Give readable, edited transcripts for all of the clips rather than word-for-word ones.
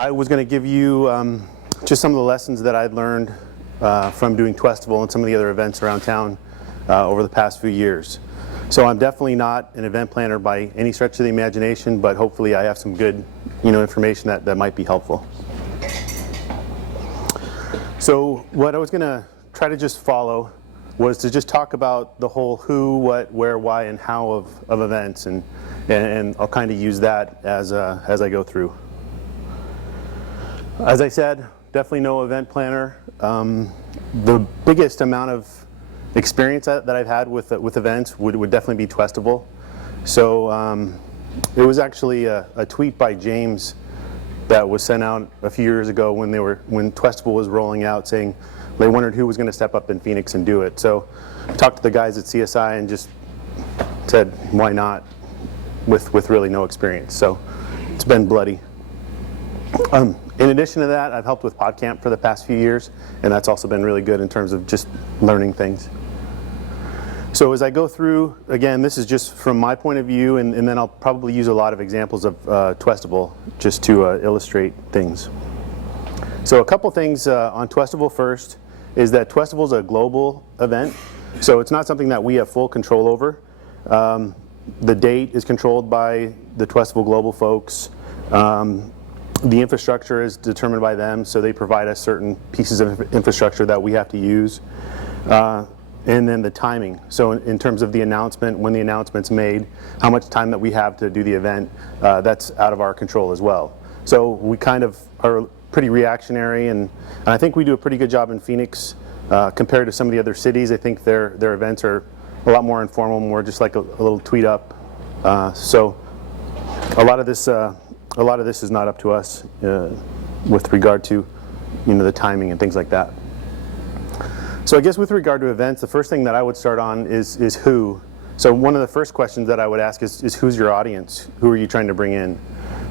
I was going to give you just some of the lessons that I'd learned from doing Twistable and some of the other events around town over the past few years. So I'm definitely not an event planner by any stretch of the imagination, but hopefully I have some good information that might be helpful. So what I was going to try to just follow was to just talk about the whole who, what, where, why, and how of events, and I'll kind of use that as I go through. As I said, definitely no event planner. The biggest amount of experience that I've had with events would definitely be Twistable. So it was actually a tweet by James that was sent out a few years ago when Twistable was rolling out, saying they wondered who was going to step up in Phoenix and do it. So I talked to the guys at CSI and just said, why not, with really no experience. So it's been bloody. In addition to that, I've helped with PodCamp for the past few years, and that's also been really good in terms of just learning things. So as I go through, again, this is just from my point of view, and then I'll probably use a lot of examples of Twistable just to illustrate things. So a couple things on Twistable first is that Twistable is a global event, so it's not something that we have full control over. The date is controlled by the Twistable global folks. The infrastructure is determined by them, so they provide us certain pieces of infrastructure that we have to use. And then the timing. So in terms of the announcement, when the announcement's made, how much time that we have to do the event, that's out of our control as well. So we kind of are pretty reactionary, and I think we do a pretty good job in Phoenix compared to some of the other cities. I think their events are a lot more informal, more just like a little tweet up. So a lot of this is not up to us with regard to the timing and things like that. So I guess with regard to events, the first thing that I would start on is who. So one of the first questions that I would ask is who's your audience? Who are you trying to bring in?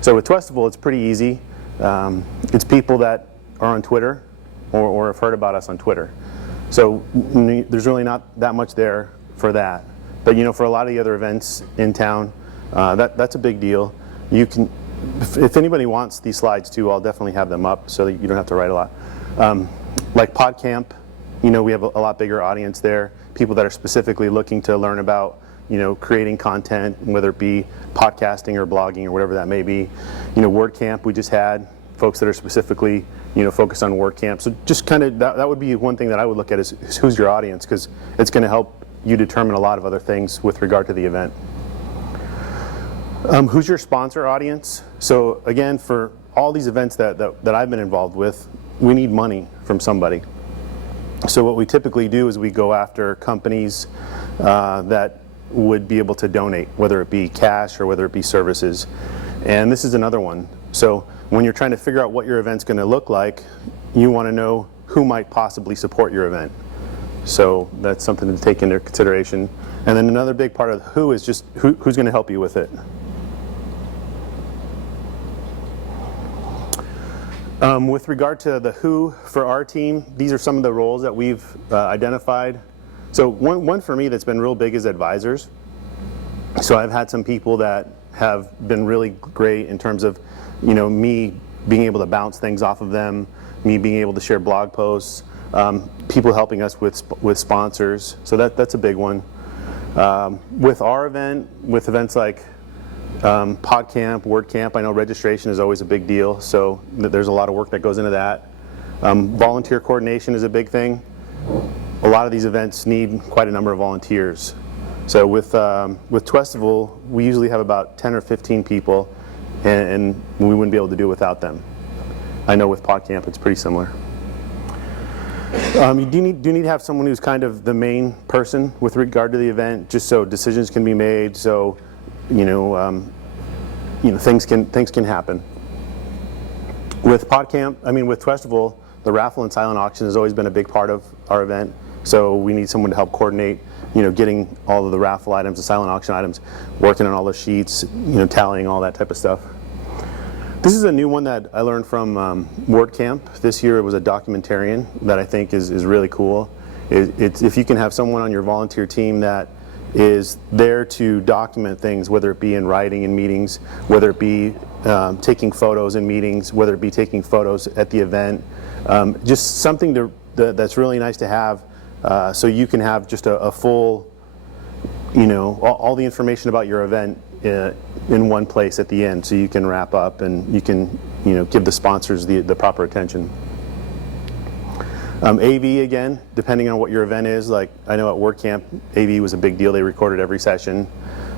So with Twistable, it's pretty easy. It's people that are on Twitter or have heard about us on Twitter. So there's really not that much there for that. But for a lot of the other events in town, that's a big deal. You can. If anybody wants these slides too, I'll definitely have them up so that you don't have to write a lot. Like PodCamp, we have a lot bigger audience there. People that are specifically looking to learn about, creating content, whether it be podcasting or blogging or whatever that may be. WordCamp, we just had folks that are specifically, focused on WordCamp. So just kind of that would be one thing that I would look at is who's your audience, because it's going to help you determine a lot of other things with regard to the event. Who's your sponsor audience? So again, for all these events that I've been involved with, we need money from somebody. So what we typically do is we go after companies that would be able to donate, whether it be cash or whether it be services. And this is another one. So when you're trying to figure out what your event's going to look like, you want to know who might possibly support your event. So that's something to take into consideration. And then another big part of who is just who's going to help you with it. With regard to the who for our team, these are some of the roles that we've identified. So one for me that's been real big is advisors. So I've had some people that have been really great in terms of, me being able to bounce things off of them, me being able to share blog posts, people helping us with sponsors. So that's a big one. With our event, with events like PodCamp, WordCamp, I know registration is always a big deal, so there's a lot of work that goes into that. Volunteer coordination is a big thing. A lot of these events need quite a number of volunteers. So with Twistable, we usually have about 10 or 15 people, and we wouldn't be able to do it without them. I know with PodCamp it's pretty similar. You do need to have someone who's kind of the main person with regard to the event, just so decisions can be made, so things can happen. With PodCamp, with Twistable, the raffle and silent auction has always been a big part of our event. So we need someone to help coordinate, getting all of the raffle items, the silent auction items, working on all the sheets, tallying all that type of stuff. This is a new one that I learned from WordCamp. This year it was a documentarian that I think is really cool. It's if you can have someone on your volunteer team that is there to document things, whether it be in writing in meetings, whether it be taking photos in meetings, whether it be taking photos at the event. Just something that's really nice to have, so you can have just a full, all the information about your event in one place at the end, so you can wrap up and you can give the sponsors the proper attention. AV, again, depending on what your event is, like I know at WordCamp, AV was a big deal. They recorded every session.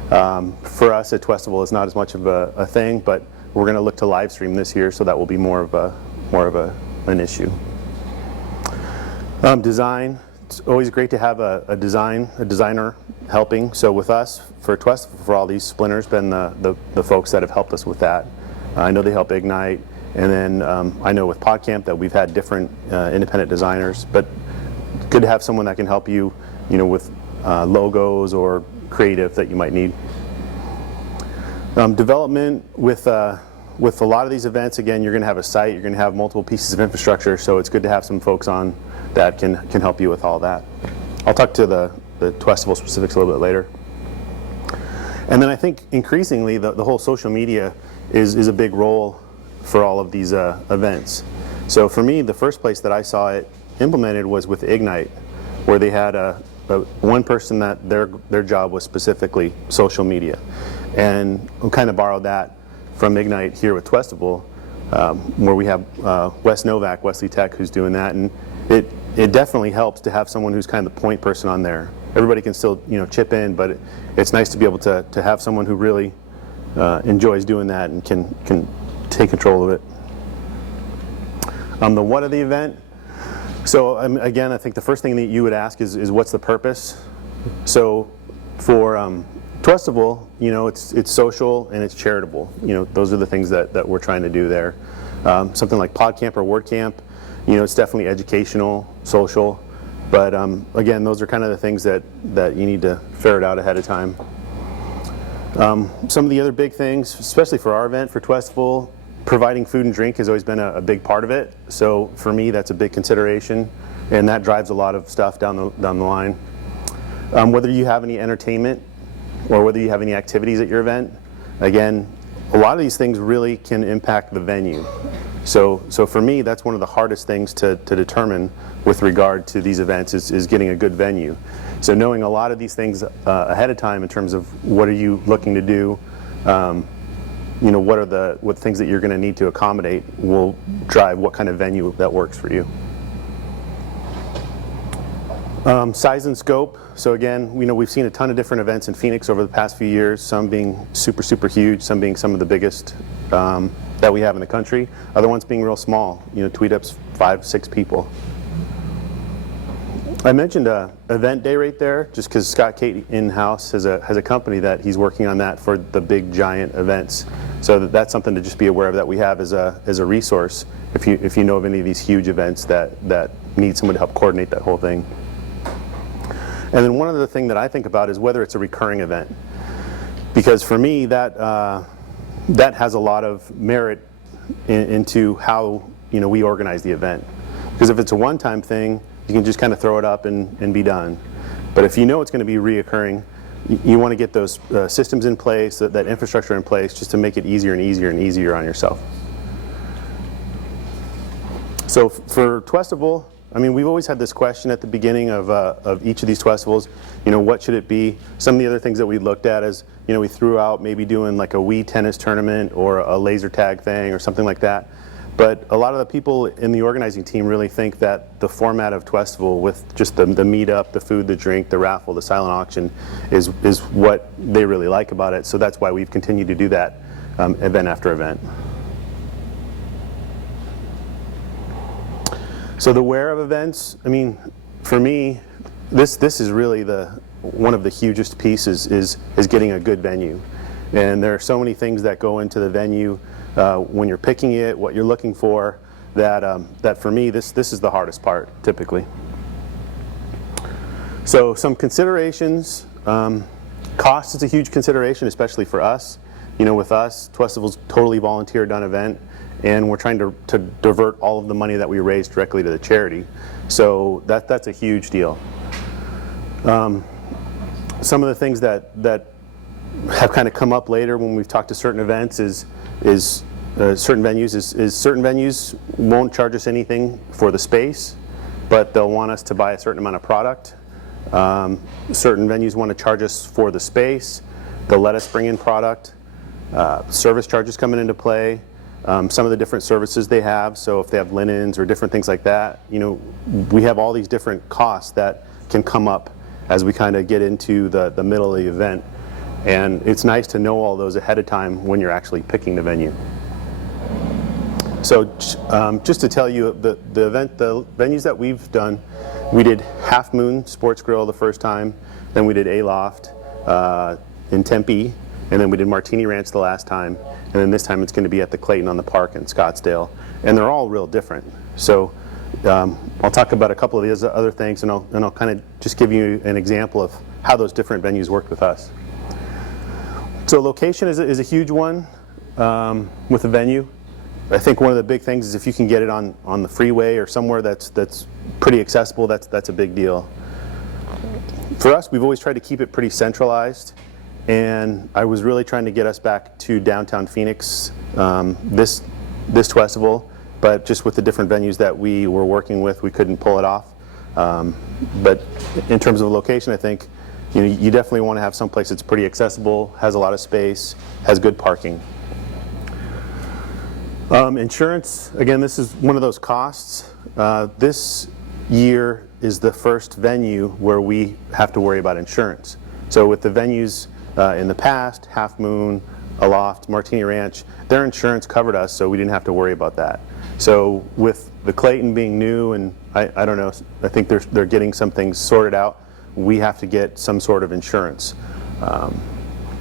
For us at Twistable, it's not as much of a thing, but we're going to look to live stream this year, so that will be more of an issue. Design. It's always great to have a designer helping. So with us, for Twistable, for all these splinters, been the folks that have helped us with that. I know they help Ignite, and then I know with PodCamp that we've had different independent designers, but good to have someone that can help you, with logos or creative that you might need. Development with a lot of these events, again, you're going to have a site, you're going to have multiple pieces of infrastructure, so it's good to have some folks on that can help you with all that. I'll talk to the Twistable specifics a little bit later. And then I think increasingly the whole social media is a big role for all of these events. So for me, the first place that I saw it implemented was with Ignite, where they had one person that their job was specifically social media. And we kind of borrowed that from Ignite here with Twistable, where we have Wes Novak, Wesley Tech, who's doing that, and it definitely helps to have someone who's kind of the point person on there. Everybody can still chip in, but it's nice to be able to have someone who really enjoys doing that and can take control of it. The what of the event. So again, I think the first thing that you would ask is what's the purpose. So for Twistable, it's social and it's charitable. Those are the things that we're trying to do there. Something like PodCamp or WordCamp, it's definitely educational, social, but again, those are kind of the things that you need to ferret out ahead of time. Some of the other big things, especially for our event, for Twistable, providing food and drink has always been a big part of it. So for me, that's a big consideration, and that drives a lot of stuff down the line. Whether you have any entertainment or whether you have any activities at your event, again, a lot of these things really can impact the venue. So for me, that's one of the hardest things to determine with regard to these events is getting a good venue. So knowing a lot of these things ahead of time in terms of what are you looking to do, what things that you're going to need to accommodate will drive what kind of venue that works for you. Size and scope. So again, we've seen a ton of different events in Phoenix over the past few years, some being super, super huge, some being some of the biggest that we have in the country, other ones being real small, tweet-ups 5-6 people. I mentioned event day right there just because Scott Cate in-house has a company that he's working on that for the big giant events. So that's something to just be aware of that we have as a resource if you know of any of these huge events that need someone to help coordinate that whole thing. And then one other thing that I think about is whether it's a recurring event, because for me that has a lot of merit into how we organize the event. Because if it's a one-time thing, you can just kind of throw it up and be done. But if it's going to be reoccurring, you want to get those systems in place, that infrastructure in place, just to make it easier and easier and easier on yourself. So for Twistable, we've always had this question at the beginning of each of these Twistables, what should it be? Some of the other things that we looked at is, we threw out maybe doing like a Wii tennis tournament or a laser tag thing or something like that. But a lot of the people in the organizing team really think that the format of Twistable with just the meetup, the food, the drink, the raffle, the silent auction is what they really like about it. So that's why we've continued to do that event after event. So the where of events, for me, this is really one of the hugest pieces is getting a good venue. And there are so many things that go into the venue when you're picking it, what you're looking for, that for me, this is the hardest part, typically. So some considerations. Cost is a huge consideration, especially for us. With us, Twistable's totally volunteer-done event, and we're trying to divert all of the money that we raise directly to the charity. So that's a huge deal. some of the things that have kind of come up later when we've talked to certain events is certain venues won't charge us anything for the space, but they'll want us to buy a certain amount of product. Certain venues want to charge us for the space. They'll let us bring in product. Service charges coming into play. Some of the different services they have, so if they have linens or different things like that, we have all these different costs that can come up as we kind of get into the middle of the event. And it's nice to know all those ahead of time when you're actually picking the venue. So just to tell you, the venues that we've done, we did Half Moon Sports Grill the first time, then we did Aloft in Tempe, and then we did Martini Ranch the last time, and then this time it's going to be at the Clayton on the Park in Scottsdale, and they're all real different. So I'll talk about a couple of these other things, and I'll kind of just give you an example of how those different venues worked with us. So location is a huge one with a venue. I think one of the big things is if you can get it on the freeway or somewhere that's pretty accessible, that's a big deal. For us, we've always tried to keep it pretty centralized, and I was really trying to get us back to downtown Phoenix this Twestival, but just with the different venues that we were working with, we couldn't pull it off. But in terms of location, I think you definitely want to have some place that's pretty accessible, has a lot of space, has good parking. Insurance, again, this is one of those costs. This year is the first venue where we have to worry about insurance. So with the venues in the past, Half Moon, Aloft, Martini Ranch, their insurance covered us, so we didn't have to worry about that. So with the Clayton being new, and I don't know, I think they're getting some things sorted out, we have to get some sort of insurance.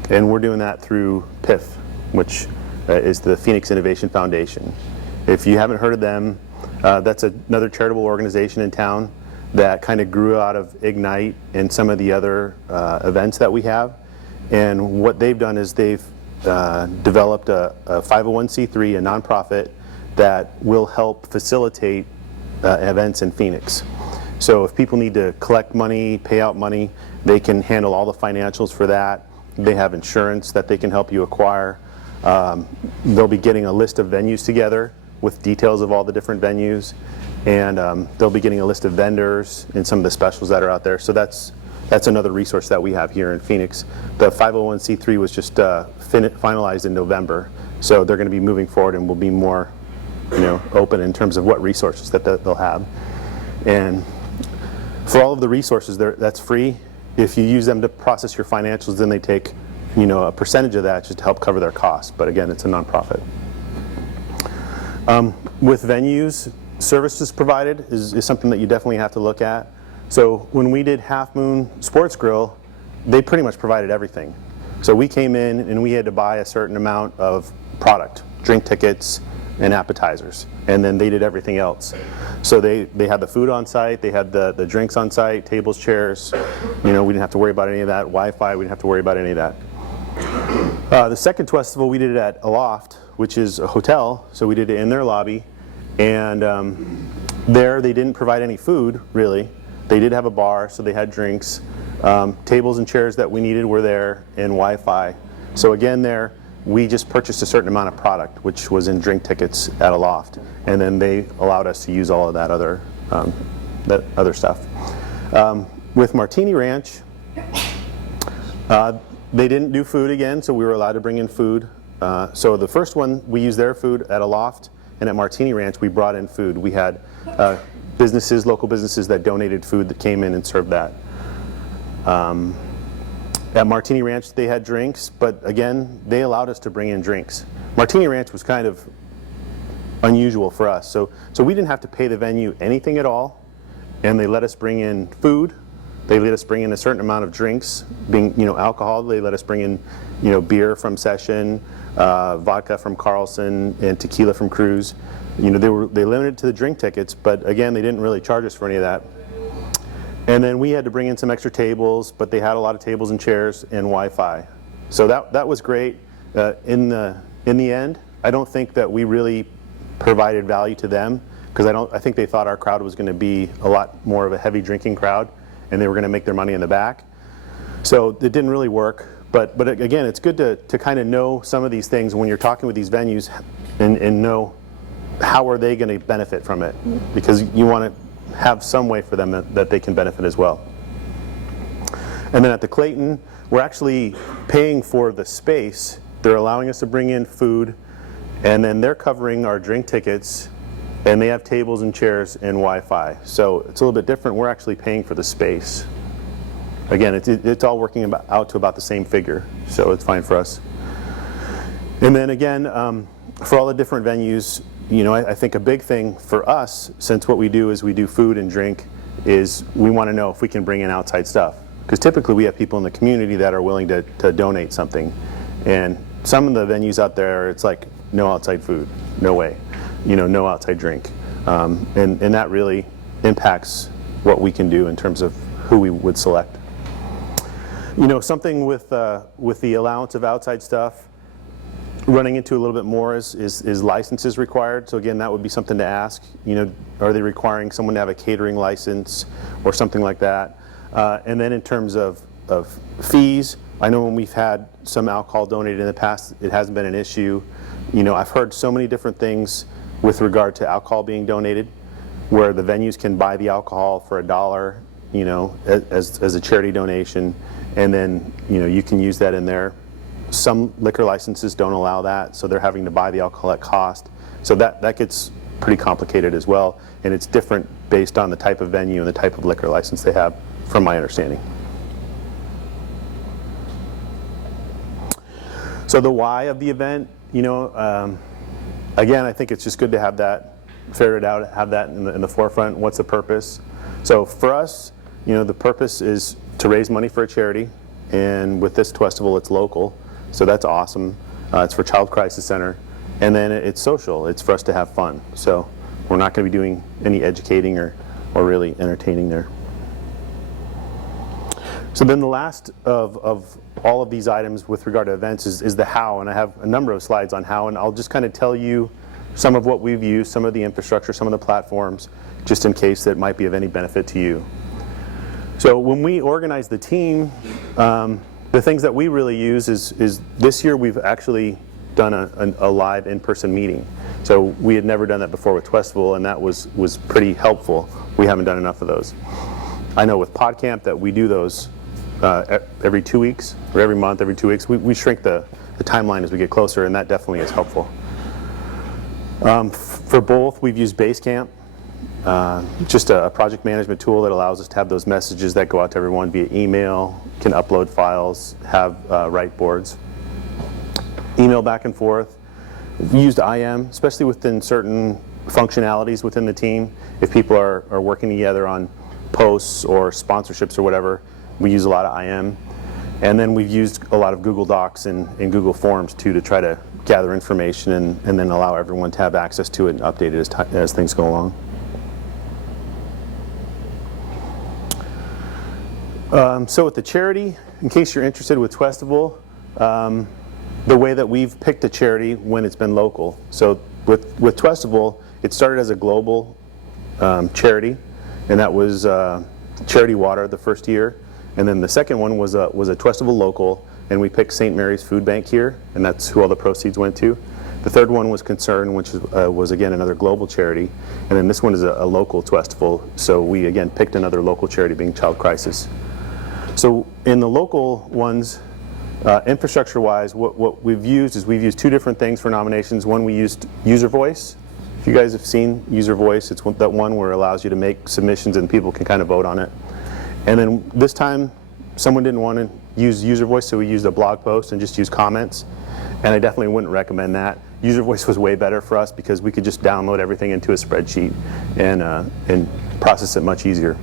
And we're doing that through PIF, which is the Phoenix Innovation Foundation. If you haven't heard of them, that's another charitable organization in town that kind of grew out of Ignite and some of the other events that we have. And what they've done is they've developed a 501c3, a nonprofit that will help facilitate events in Phoenix. So if people need to collect money, pay out money, they can handle all the financials for that. They have insurance that they can help you acquire. They'll be getting a list of venues together with details of all the different venues, and they'll be getting a list of vendors and some of the specials that are out there. So that's another resource that we have here in Phoenix. The 501c3 was just finalized in November, so they're going to be moving forward and will be more open in terms of what resources that they'll have. And for all of the resources, that's free. If you use them to process your financials, then they take a percentage of that just to help cover their costs. But again, it's a nonprofit. With venues, services provided is something that you definitely have to look at. So when we did Half Moon Sports Grill, they pretty much provided everything. So we came in and we had to buy a certain amount of product, drink tickets and appetizers, and then they did everything else. So they had the food on site, they had the drinks on site, tables, chairs. We didn't have to worry about any of that. Wi-Fi, we didn't have to worry about any of that. The second Twestival, we did it at Aloft, which is a hotel, so we did it in their lobby, and there they didn't provide any food, really. They did have a bar, so they had drinks. Tables and chairs that we needed were there, and Wi-Fi. So again there, we just purchased a certain amount of product, which was in drink tickets at Aloft, and then they allowed us to use all of that other stuff. With Martini Ranch, they didn't do food again, so we were allowed to bring in food. So the first one, we used their food at Aloft, and at Martini Ranch, we brought in food. We had local businesses that donated food that came in and served that. At Martini Ranch, they had drinks, but again, they allowed us to bring in drinks. Martini Ranch was kind of unusual for us, so we didn't have to pay the venue anything at all, and they let us bring in food. They let us bring in a certain amount of drinks, being alcohol. They let us bring in beer from Session, vodka from Carlson, and tequila from Cruz. They limited to the drink tickets, but again, they didn't really charge us for any of that. And then we had to bring in some extra tables, but they had a lot of tables and chairs and Wi-Fi. So that was great. In the end, I don't think that we really provided value to them, because I think they thought our crowd was going to be a lot more of a heavy drinking crowd, and they were going to make their money in the back. So it didn't really work. But again, it's good to kind of know some of these things when you're talking with these venues and know how are they going to benefit from it, because you want to have some way for them that they can benefit as well. And then at the Clayton, we're actually paying for the space. They're allowing us to bring in food, and then they're covering our drink tickets, and they have tables and chairs and Wi-Fi. So it's a little bit different. We're actually paying for the space. Again, it's all working out to about the same figure, so it's fine for us. And then again, for all the different venues, you know, I think a big thing for us, since what we do is we do food and drink, is we want to know if we can bring in outside stuff. Because typically we have people in the community that are willing to donate something. And some of the venues out there, it's like, no outside food, no way. You know, no outside drink. And that really impacts what we can do in terms of who we would select. You know, something with the allowance of outside stuff, running into a little bit more is licenses required. So again, that would be something to ask. You know, are they requiring someone to have a catering license or something like that? And then in terms of fees, I know when we've had some alcohol donated in the past, it hasn't been an issue. You know, I've heard so many different things with regard to alcohol being donated, where the venues can buy the alcohol for $1, you know, as a charity donation, and then, you know, you can use that in there. Some liquor licenses don't allow that, so they're having to buy the alcohol at cost. So that gets pretty complicated as well, and it's different based on the type of venue and the type of liquor license they have, from my understanding. So the why of the event, you know, again, I think it's just good to have that ferreted out, have that in the forefront. What's the purpose? So for us, you know, the purpose is to raise money for a charity, and with this Twistable, it's local, so that's awesome. It's for Child Crisis Center, and then it's social. It's for us to have fun. So we're not going to be doing any educating or really entertaining there. So then the last of all of these items with regard to events is the how, and I have a number of slides on how, and I'll just kind of tell you some of what we've used, some of the infrastructure, some of the platforms, just in case that might be of any benefit to you. So when we organize the team, the things that we really use is this year we've actually done a live in-person meeting. So we had never done that before with Twistable, and that was pretty helpful. We haven't done enough of those. I know with PodCamp that we do those every 2 weeks, or every month, every 2 weeks. We shrink the timeline as we get closer, and that definitely is helpful. For both, we've used Basecamp, just a project management tool that allows us to have those messages that go out to everyone via email, can upload files, have write boards, email back and forth. We used IM, especially within certain functionalities within the team. If people are working together on posts or sponsorships or whatever, we use a lot of IM. And then we've used a lot of Google Docs and Google Forms too, to try to gather information and then allow everyone to have access to it and update it as things go along. So with the charity, in case you're interested with Twistable, the way that we've picked a charity when it's been local. So with Twistable, it started as a global charity, and that was Charity Water the first year. And then the second one was a Twistable local, and we picked St. Mary's Food Bank here, and that's who all the proceeds went to. The third one was Concern, which was again another global charity, and then this one is a local Twistable, so we again picked another local charity, being Child Crisis. So in the local ones, infrastructure-wise, what we've used is we've used two different things for nominations. One, we used User Voice. If you guys have seen User Voice, it's that one where it allows you to make submissions and people can kind of vote on it. And then this time, someone didn't want to use User Voice, so we used a blog post and just used comments. And I definitely wouldn't recommend that. User Voice was way better for us because we could just download everything into a spreadsheet and process it much easier.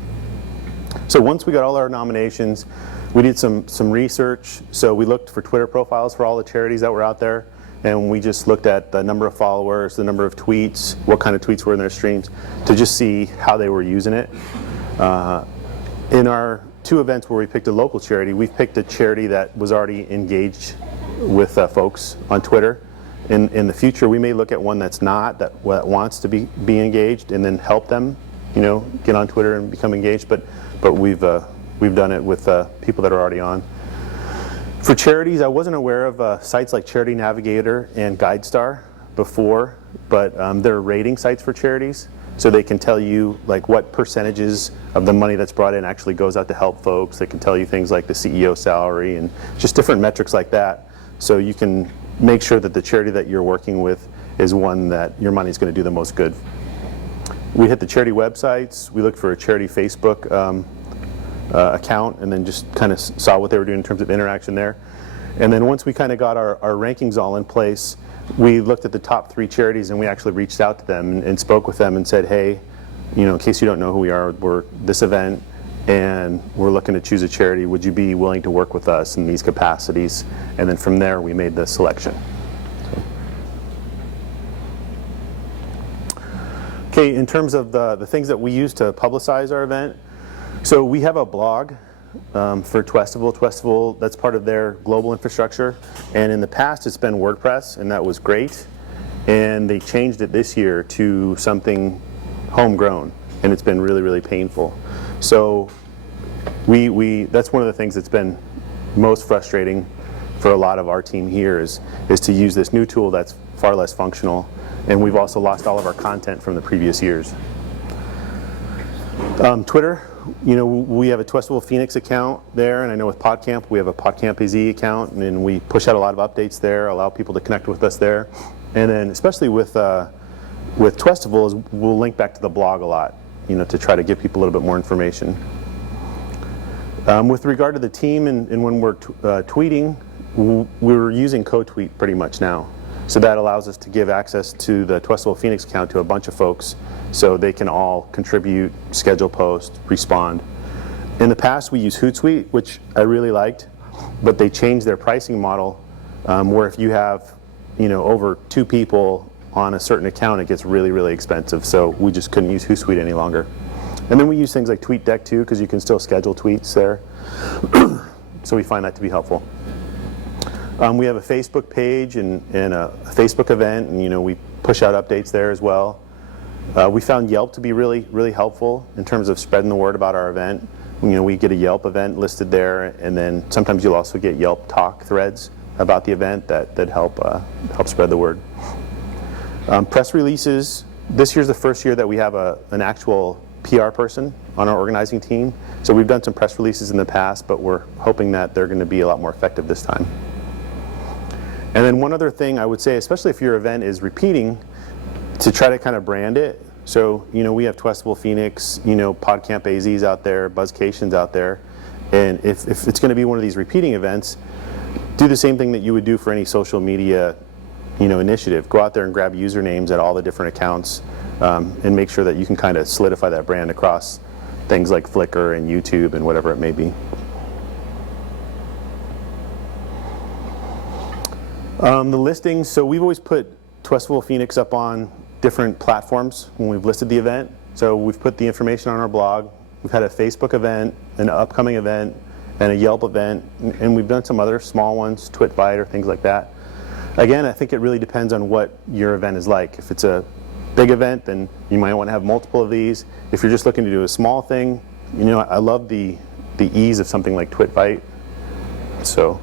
So once we got all our nominations, we did some research. So we looked for Twitter profiles for all the charities that were out there, and we just looked at the number of followers, the number of tweets, what kind of tweets were in their streams, to just see how they were using it. In our two events where we picked a local charity, we've picked a charity that was already engaged with folks on Twitter. In the future, we may look at one that's not, that wants to be engaged, and then help them, you know, get on Twitter and become engaged. But we've done it with people that are already on. For charities, I wasn't aware of sites like Charity Navigator and GuideStar before, but they're rating sites for charities, so they can tell you like what percentages of the money that's brought in actually goes out to help folks. They can tell you things like the CEO salary and just different metrics like that, so you can make sure that the charity that you're working with is one that your money is going to do the most good. We hit the charity websites, we looked for a charity Facebook account, and then just kind of saw what they were doing in terms of interaction there. And then once we kind of got our rankings all in place, we looked at the top 3 charities, and we actually reached out to them and spoke with them and said, hey, in case you don't know who we are, we're this event and we're looking to choose a charity. Would you be willing to work with us in these capacities? And then from there we made the selection. Okay, in terms of the things that we use to publicize our event, so we have a blog for Twistable. Twistable, that's part of their global infrastructure, and in the past it's been WordPress, and that was great, and they changed it this year to something homegrown, and it's been really, really painful. So that's one of the things that's been most frustrating for a lot of our team here is to use this new tool that's far less functional, and we've also lost all of our content from the previous years. Twitter, we have a TwestivalPhx account there, and I know with PodCamp we have a PodCamp AZ account, and we push out a lot of updates there, allow people to connect with us there. And then especially with Twistable, we'll link back to the blog a lot, to try to give people a little bit more information. With regard to the team and when we're tweeting, we're using co-tweet pretty much now. So that allows us to give access to the TwestivalPhx account to a bunch of folks so they can all contribute, schedule posts, respond. In the past we used Hootsuite, which I really liked, but they changed their pricing model where if you have over 2 people on a certain account, it gets really, really expensive. So we just couldn't use Hootsuite any longer. And then we use things like TweetDeck too, because you can still schedule tweets there. So we find that to be helpful. We have a Facebook page and a Facebook event, and we push out updates there as well. We found Yelp to be really, really helpful in terms of spreading the word about our event. We get a Yelp event listed there, and then sometimes you'll also get Yelp talk threads about the event that help spread the word. Press releases. This year's the first year that we have an actual PR person on our organizing team. So we've done some press releases in the past, but we're hoping that they're going to be a lot more effective this time. And then one other thing I would say, especially if your event is repeating, to try to kind of brand it. So we have TwestivalPhx, PodCamp AZs out there, Buzzcations out there, and if it's going to be one of these repeating events, do the same thing that you would do for any social media initiative. Go out there and grab usernames at all the different accounts and make sure that you can kind of solidify that brand across things like Flickr and YouTube and whatever it may be. The listings, so we've always put TwestivalPhx up on different platforms when we've listed the event. So we've put the information on our blog, we've had a Facebook event, an upcoming event, and a Yelp event, and we've done some other small ones, Twitbite or things like that. Again, I think it really depends on what your event is like. If it's a big event, then you might want to have multiple of these. If you're just looking to do a small thing, I love the ease of something like Twitbite. So